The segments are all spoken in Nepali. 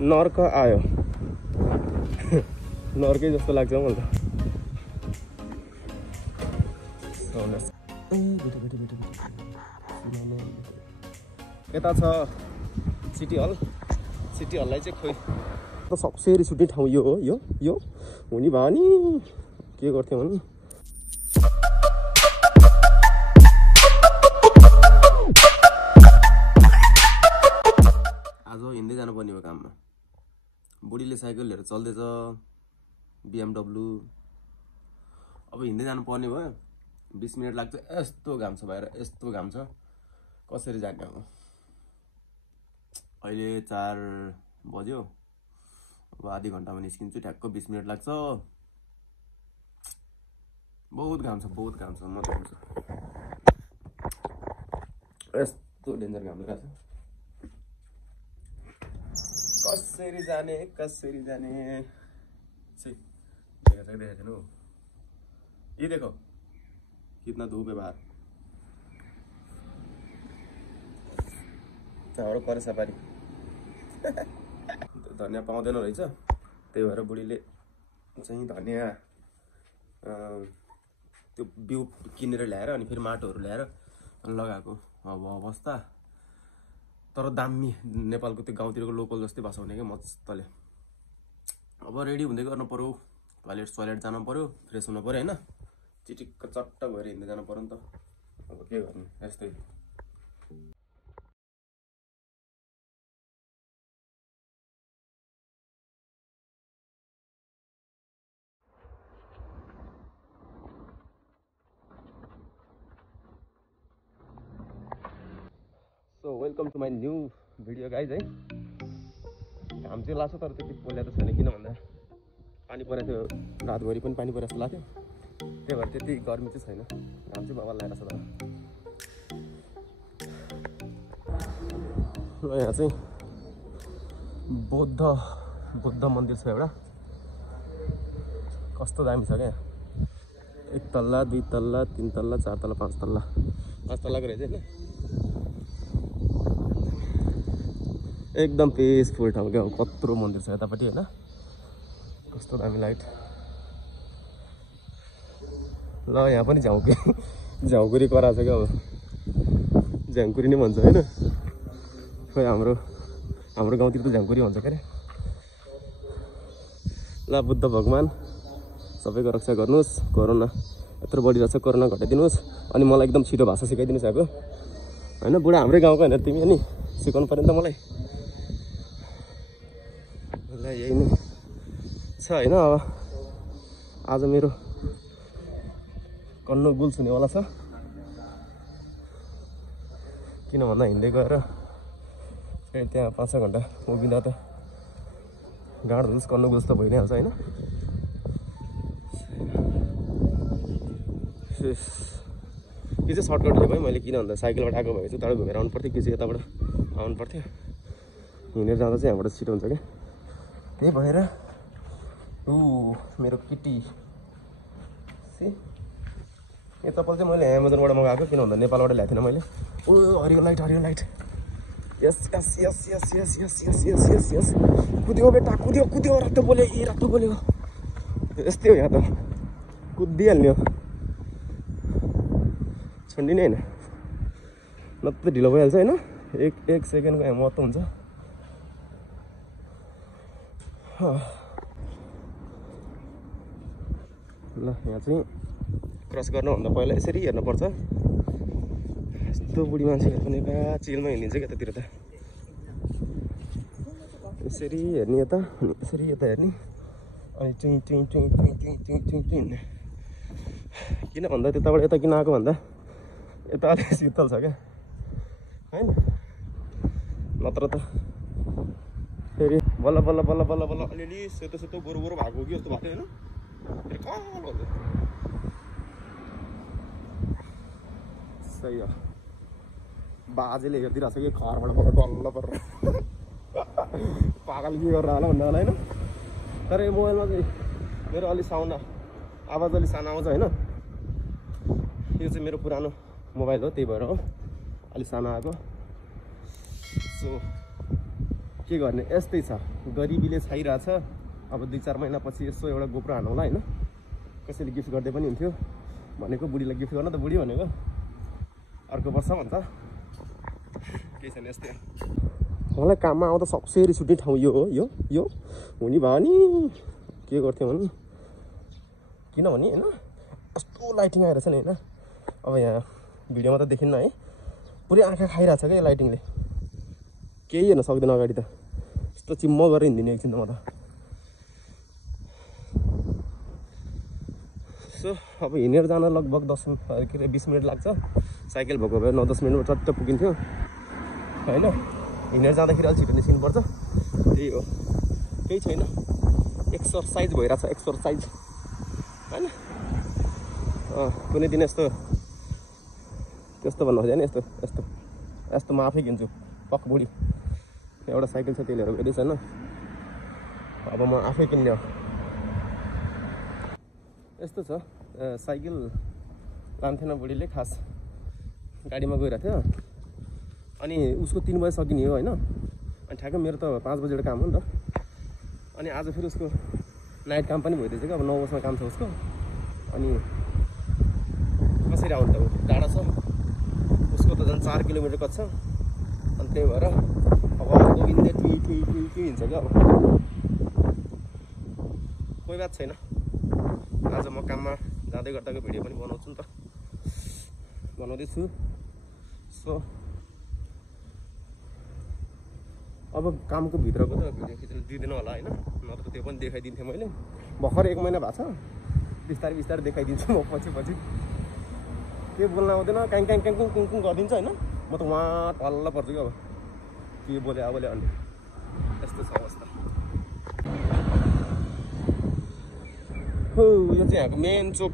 नर्क आयो नर्कै जस्तो लाग्छ मलाई त यता छ सिटी हललाई चाहिँ खोइ त सबसे रिस उठ्ने ठाउँ यो हो यो हुने भयो नि के गर्थ्यो भने आज हिँड्दै जानुपर्ने भयो काममा बुढीले साइकल लिएर चल्दैछ BMW अब हिँड्दै जानुपर्ने भयो 20 मिनट लाग्छ यस्तो घाम छ बाहिर यस्तो घाम छ कसरी जाने अब अहिले 4 बज्यो अब आधी घन्टामा निस्किन्छु ठ्याक्क 20 मिनट लाग्छ बहुत घाम छ मजा आउँछ यस्तो डेन्जर घाम लाग्छ कसरी जाने देखा छैन ये देखो कितना धूप है बाहर हाम्रो करे सफारी धनिया पाउँदैन रहेछ त्यही भएर बुढीले चाहिँ धनिया त्यो बिउ किनेर ल्याएर अनि फेरि माटोहरू ल्याएर लगाएको अब अवस्था तर दामी नेपालको त्यो गाउँतिरको लोकल जस्तै बसाउने के मस्तले अब रेडी हुँदै गर्नु पर्यो टोयलेट जानु पर्यो फ्रेस हुनु पर्यो हैन चिटिक्क चट्ट भएर हिँड्दै जानु पर्यो नि त अब के गर्ने यस्तै so welcome to my new video guys है घाम चाहिँ लाग्छ तर त्यति पोल्या त छैन किन भन्दा पानी परेको थियो रातभरि पनि पानी परेको जस्तो लाग्थ्यो त्यही भएर त्यति गर्मी चाहिँ छैन घाम चाहिँ बाबा लगाएर छ तर यहाँ चाहिँ बुद्ध मन्दिर छ एउटा कस्तो दामी छ क्या 1 तल्ला 2 तल्ला 3 तल्ला 4 तल्ला 5 तल्लाको रहेछ होइन एकदम पिसफुल ठाउँ क्या कत्रो मन्दिर छ यतापट्टि होइन कस्तो दामी लाइट ल यहाँ पनि झाउँकुरी कराएको छ क्या अब झाङकुरी नै भन्छ होइन खोइ हाम्रो गाउँतिर त झाङकुरी भन्छ के अरे ल बुद्ध भगवान् सबैको रक्षा गर्नुहोस् कोरोना यत्रो बढिरहेको छ कोरोना घटाइदिनुहोस् अनि मलाई एकदम छिटो भाषा सिकाइदिनुहोस् अब होइन बुढा हाम्रै गाउँको होइन तिमी नि सिकाउनु पर्यो नि त मलाई ल यही नै छ होइन अब आज मेरो कन्नु गुल्स हुनेवाला छ किन भन्दा हिँड्दै गएर फेरि त्यहाँ 5-6 घन्टा उभिँदा त गाँड धुस कन्नु गुल्स त भइ नै हाल्छ होइन यो चाहिँ सर्टकट हो भाइ मैले किन भन्दा साइकलबाट आएको भए चाहिँ तल घुमेर आउनु पर्थ्यो कि चाहिँ यताबाट आउनु पर्थ्यो हिँडेर जाँदा चाहिँ यहाँबाट छिटो हुन्छ क्या त्यही भएर मेरो किटी यो चप्पल चाहिँ मैले एमाजोनबाट मगाएको किन भन्दा नेपालबाट ल्याएको थिइनँ मैले हरियो लाइट यस कुद्यो बेटा कुद्यो रातो बोल्यो यस्तै हो यहाँ त कुदिहाल्ने हो छन्डी नै होइन नत्र ढिलो भइहाल्छ होइन एक सेकेन्डको यहाँ महत्त्व हुन्छ ल यहाँ चाहिँ क्रस गर्नुभन्दा पहिला यसरी हेर्नुपर्छ यस्तो बुढी मान्छेहरू पनि कहाँ चिलमा हिँडिन्छ क्या त्यतिर त यसरी हेर्ने यता अनि यसरी यता हेर्ने अनि चुइँ हिँड्ने किन भन्दा त्यताबाट यता किन आएको भन्दा यता अलिक शीतल छ क्या होइन नत्र त फेरि बल्ल अलिअलि सेतो गोरो भएको हो कि जस्तो भएको थियो होइन फेरि कहाँ भन्दा सही हो बाजेले हेरिदिरहेको छ कि घरबाट डल्ल परेर पागल के गरेर होला भन्दा होला होइन तर यो मोबाइलमा चाहिँ मेरो अलि साउन्ड आवाज अलि सानो आउँछ होइन यो चाहिँ मेरो पुरानो मोबाइल हो त्यही भएर हो अलि सानो आएको सो के गर्ने यस्तै छ गरिबीले छाइरहेछ अब 2-4 महिनापछि यसो एउटा गोप्रो हानौँला हैन कसैले गिफ्ट गर्दै पनि हुन्थ्यो भनेको बुढीलाई गिफ्ट गर्न त बुढी भनेको अर्को वर्ष भन्छ केही छैन यस्तै मलाई काममा आउँदा सबसे रिस उठ्ने ठाउँ यो हो यो हुने भयो नि के गर्थ्यो भने किनभने हैन कस्तो लाइटिङ आइरहेछ नि हैन अब यहाँ भिडियोमा त देखिन्न है पुरै आँखा खाइरहेछ क्या यो लाइटिङले केही हेर्न सक्दैन अगाडि त यस्तो चिम्म गरेर हिँड्दिने एकछिन त म त सो अब हिँडेर जान लगभग 20 मिनट लाग्छ साइकल भएको भए 9-10 मिनटमा चट्ट पुगिन्थ्यो हैन हिँडेर जाँदाखेरि अलिक छिटो निस्किनुपर्छ त्यही हो केही छैन एक्सर्साइज भइरहेछ एक्सर्साइज हैन कुनै दिन यस्तो त्यस्तो भन्नु खोजेँ नि यस्तो म आफै किन्छु पक्क बुढी एउटा साइकल छ त्यो लिएर गइदिएछ हैन अब म आफै किन्ने हो यस्तो छ साइकल लान्थेन बुढीले खास गाडीमा गइरहेको थियो अनि उसको 3 बजे सकिने हो हैन अनि ठ्याक्कै मेरो त 5 बजेको काम हो नि त अनि आज फेरि उसको नाइट काम पनि भइदिएछ क्या अब 9 बजेसम्म काम छ उसको अनि कसरी आउनु त टाढा छ उसको त झन् 4 किलोमिटर कति छ अनि त्यही भएर अब गोविन्दे ठी हिँड्छ क्या अब कोही बात छैन आज म काममा जाँदै गर्दाको भिडियो पनि बनाउँछु नि त बनाउँदैछु सो अब कामको भित्रको त भिडियो खिच्न दिँदैन होला हैन नत्र त्यो पनि देखाइदिन्थेँ मैले भर्खर 1 महिना भएको छ बिस्तारै देखाइदिन्छु म पछि के बोल्न आउँदैन काङ कुङ गरिदिन्छ हैन म त वहाँ तल्ल पर्छु क्या अब के बोले अब अन्य यस्तो छ अवस्था हो यो चाहिँ यहाँको मेन चोक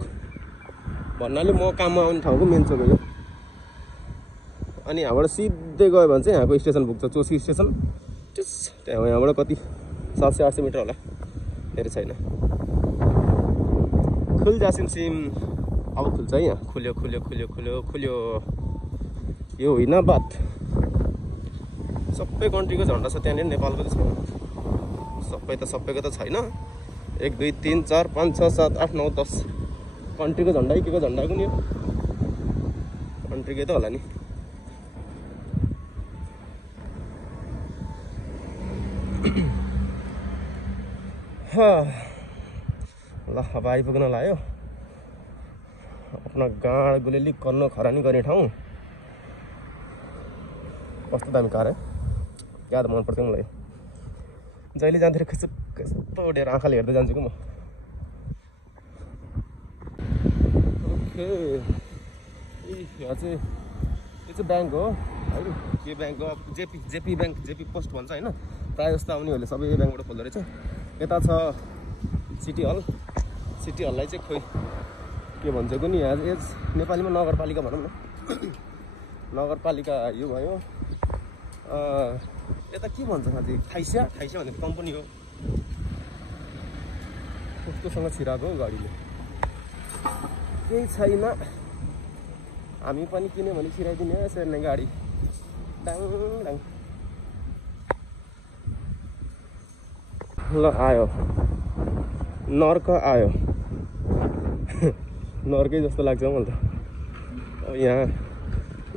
भन्नाले म काममा आउने ठाउँको मेन चोक हो यो अनि यहाँबाट सिधै गयो भने चाहिँ यहाँको स्टेसन पुग्छ चोसी स्टेसन यहाँबाट कति 700-800 मिटर होला धेरै छैन खुल जासिम सिम अब खुल्छ है यहाँ खुल्यो यो होइन बात सबै कन्ट्रीको झन्डा छ त्यहाँनिर नेपालको त छैन सबैको त छैन 1 2 3 4 5 6 7 8 9 10 कन्ट्रीको झन्डा के को झन्डा कुन यो कन्ट्रीकै त होला नि ल अब आइपुग्न लाग्यो आफ्नो गाँड गुलेली कन्नो खरानी गर्ने ठाउँ कस्तो दामी कार है क्या त मन पर्छ मलाई जहिले जान्थ्यो कस्तो उडेर आँखाले हेर्दै जान्छु कि म ओके यो चाहिँ ब्याङ्क हो है के ब्याङ्क हो जेपी ब्याङ्क जेपी पोस्ट भन्छ होइन प्रायः जस्तो आउनेहरूले सबै ब्याङ्कबाट खोल्दो रहेछ यता छ सिटी हललाई चाहिँ खोइ के भन्छ कुनि एज नेपालीमा नगरपालिका भनौँ न नगरपालिका यो भयो यता के भन्छ साथी थाइसिया भन्ने कम्पनी हो कस्तोसँग छिराएको हो गाडीले केही छैन हामी पनि किन्यो भने छिराइदिने यसरी नै गाडी डाङ ल आयो नर्क आयो नर्कै जस्तो लाग्छ मलाई त अब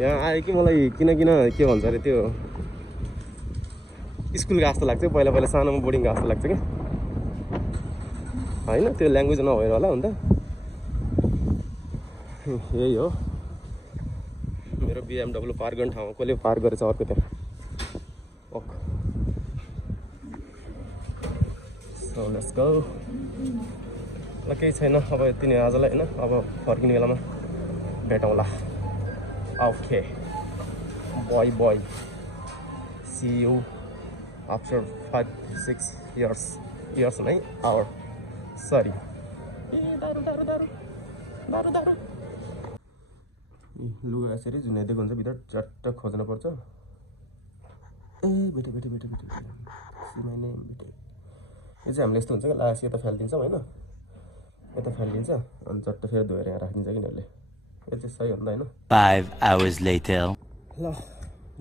यहाँ आयो कि मलाई किन के भन्छ अरे त्यो स्कुल गएको जस्तो लाग्छ पहिला सानोमा बोर्डिङ गएको जस्तो लाग्छ क्या होइन त्यो ल्याङ्ग्वेज नभएर होला हुन त यही हो मेरो BMW पार्क गर्ने ठाउँमा कसले पार्क गरेछ अर्को त्यहाँ सो लेट्स गो ल केही छैन अब यति नै आजलाई होइन अब फर्किने बेलामा भेटौँला okay boy see you after 5-6 years नै hour sorry दारु लुगा यसरी झुन्याइदिएको हुन्छ भित्र चट्ट खोज्नु पर्छ ए बेटे यो चाहिँ हामीले यस्तो हुन्छ कि लास यता फालिदिन्छौँ होइन यता फालिदिन्छ अनि चट्ट फेरि धोएर यहाँ राखिदिन्छ कि यिनीहरूले यो चाहिँ सही हुँदैन होइन 5 hours later ल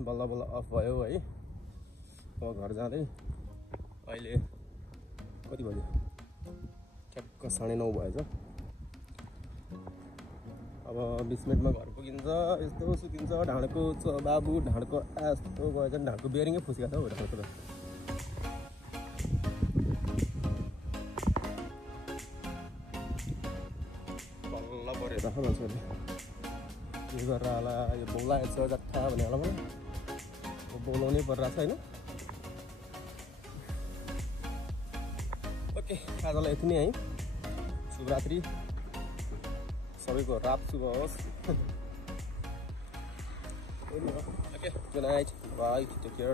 बल्ल अफ भयो है म घर जाँदै अहिले कति बज्यो ठ्याक्क 9:30 भएछ अब 20 मिनटमा घर पुगिन्छ यस्तो सुतिन्छ ढाँडको बाबु ढाँडको यस्तो गएछ नि ढाँडको बेरिङै फुस्केको छ हौ ढाँडको त बल्ल पऱ्यो त मान्छेले के गरेर होला यो बोलाएछ जट्ठा भने होला मलाई बोलाउनै परिरहेछ होइन ओके आजलाई यति नै है शुभरात्रि सबैको रात शुभ होस् okay good night bye take care